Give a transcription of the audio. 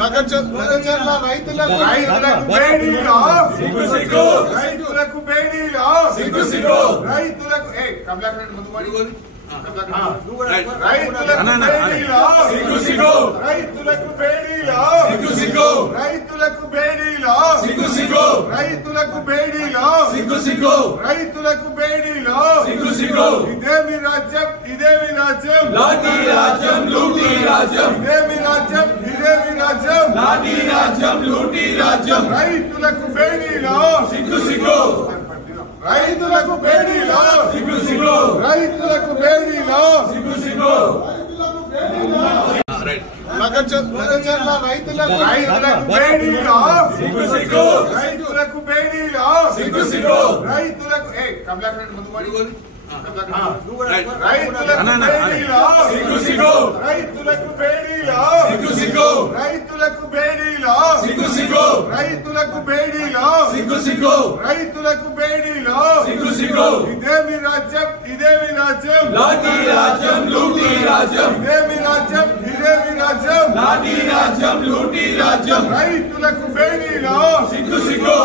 లగచర్ల రైతులకు బేడీలో సిగ్గు సిగ్గు, రైతులకు బేడీలో సిగ్గు సిగ్గు, రైతులకు కమలాకర్ ముందు పడిపోయి రైతులకు బేడీలో సిగ్గు సిగ్గు, రైతులకు బేడీలో సిగ్గు సిగ్గు, రైతులకు బేడీలో సిగ్గు సిగ్గు, రైతులకు బేడీలో సిగ్గు సిగ్గు, ఇదేమి రాజ్యం ఇదేమి రాజ్యం, లాఠీ రాజ్యం లూటీ రాజ్యం, ఇదేమి రాజ్యం ఇదేమి రాజ్యం, లాఠీ రాజ్యం లూటీ రాజ్యం, రైతులకు బేడీలో సిగ్గు సిగ్గు, రైతులకు బేడీలో సిగ్గు సిగ్గు, రైతులకు బేడీలో సిగ్గు సిగ్గు, లగచర్ల రైతులకు బేడీలో సిగ్గు సిగ్గు, రైతులకు బేడీలో సిగ్గు సిగ్గు, రైతులకు కమలాకర్ ముందు పడిపోయి సిగ్గు సిగ్గు, రైతులకు బేడీలో సిగ్గు సిగ్గు, రైతులకు బేడీలో సిగ్గు సిగ్గు, రైతులకు బేడీలో సిగ్గు సిగ్గు, రైతులకు బేడీలో సిగ్గు సిగ్గు, ఇదేమి రాజ్యం ఇదేమి రాజ్యం, లాఠీ రాజ్యం లూటీ రాజ్యం, ఇదేమి రాజ్యం ఇదేమి రాజ్యం, లాఠీ రాజ్యం లూటీ రాజ్యం, రైతులకు బేడీలో సిగ్గు సిగ్గు,